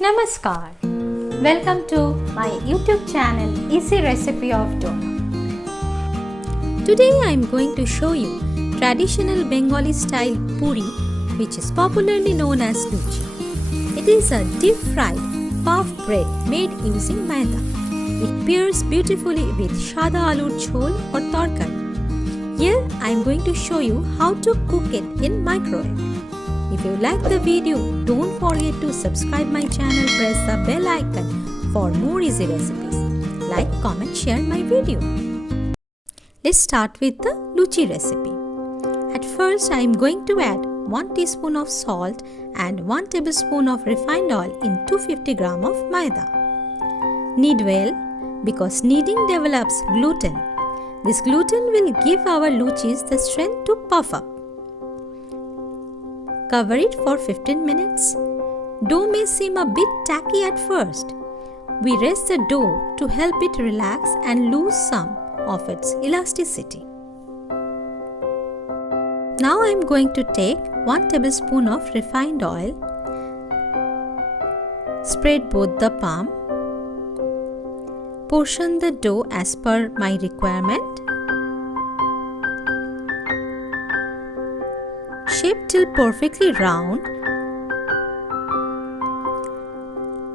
Namaskar. Welcome to my YouTube channel Easy Recipe of Dough. Today I am going to show you traditional Bengali style puri, which is popularly known as luchi. It is a deep fried puff bread made using maida. It pairs beautifully with shada alur jhol or tarkari. Here I am going to show you how to cook it in microwave. If you like the video, don't forget to subscribe my channel, press the bell icon for more easy recipes. Like, comment, share my video. Let's start with the luchi recipe. At first, I am going to add 1 teaspoon of salt and 1 tablespoon of refined oil in 250 gram of maida. Knead well because kneading develops gluten. This gluten will give our luchis the strength to puff up. Cover it for 15 minutes. Dough may seem a bit tacky at first. We rest the dough to help it relax and lose some of its elasticity. Now I am going to take 1 tablespoon of refined oil. Spread both the palm. Portion the dough as per my requirement. Shape till perfectly round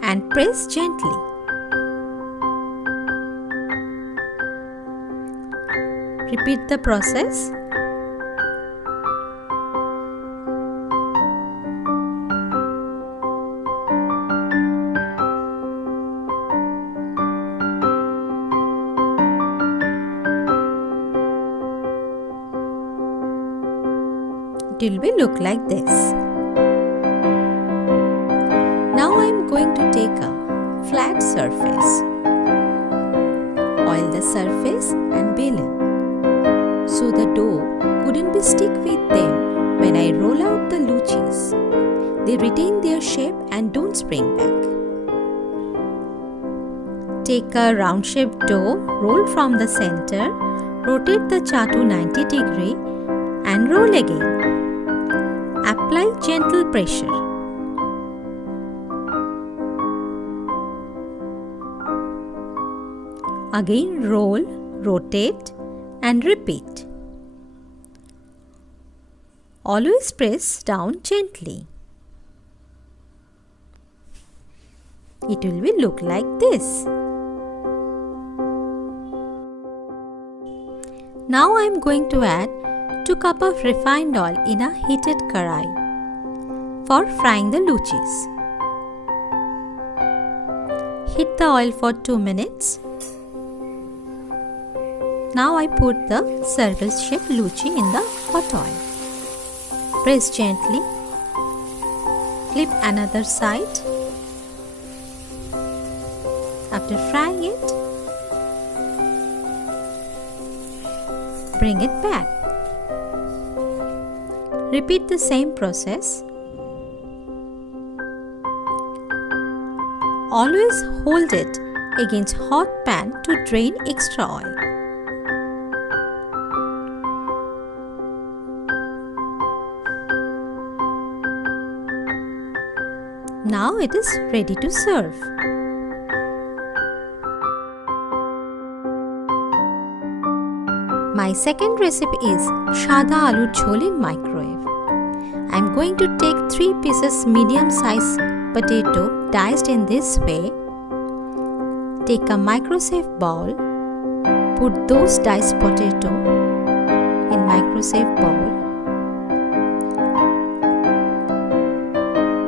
and press gently. Repeat the process. It will look like this. Now I am going to take a flat surface. Oil the surface and bail in, so the dough couldn't be stick with them when I roll out the luchis. They retain their shape and don't spring back. Take a round shaped dough, roll from the center, rotate the chatu 90 degree and roll again. Apply gentle pressure. Again roll, rotate and repeat. Always press down gently. It will look like this. Now I am going to add 2 cups of refined oil in a heated karai for frying the luchis. Heat the oil for 2 minutes. Now I put the circle-shaped luchi in the hot oil. Press gently. Flip another side. After frying it, bring it back. Repeat the same process. Always hold it against hot pan to drain extra oil. Now it is ready to serve. My second recipe is shada aloo jhol in microwave. I am going to take 3 pieces medium size potato diced in this way. Take a microwave bowl. Put those diced potato in microwave bowl.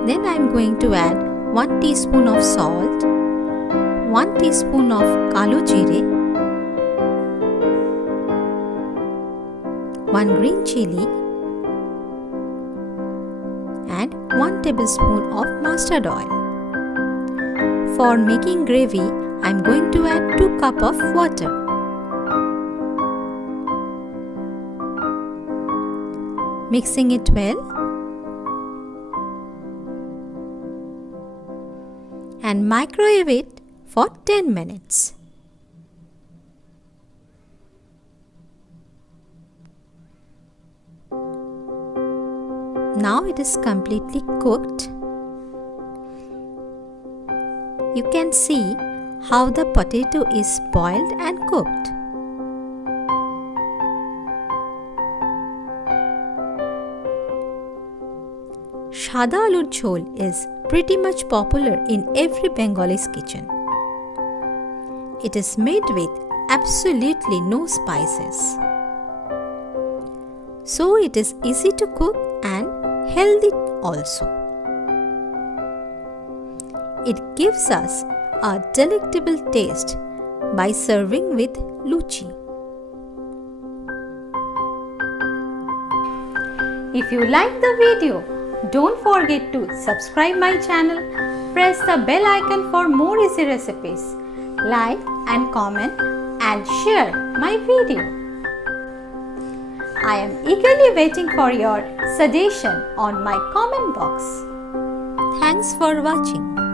Then I am going to add 1 teaspoon of salt, 1 teaspoon of kalo jeera, 1 green chili and 1 tablespoon of mustard oil. For making gravy, I am going to add 2 cups of water. Mixing it well and microwave it for 10 minutes. Now it is completely cooked. you can see how the potato is boiled and cooked. Shada alur jhol is pretty much popular in every Bengali's kitchen. It is made with absolutely no spices. So it is easy to cook and healthy also. It gives us a delectable taste by serving with luchi. If you like the video, don't forget to subscribe my channel, press the bell icon for more easy recipes, like and comment and share my video. I am eagerly waiting for your suggestion on my comment box. Thanks for watching.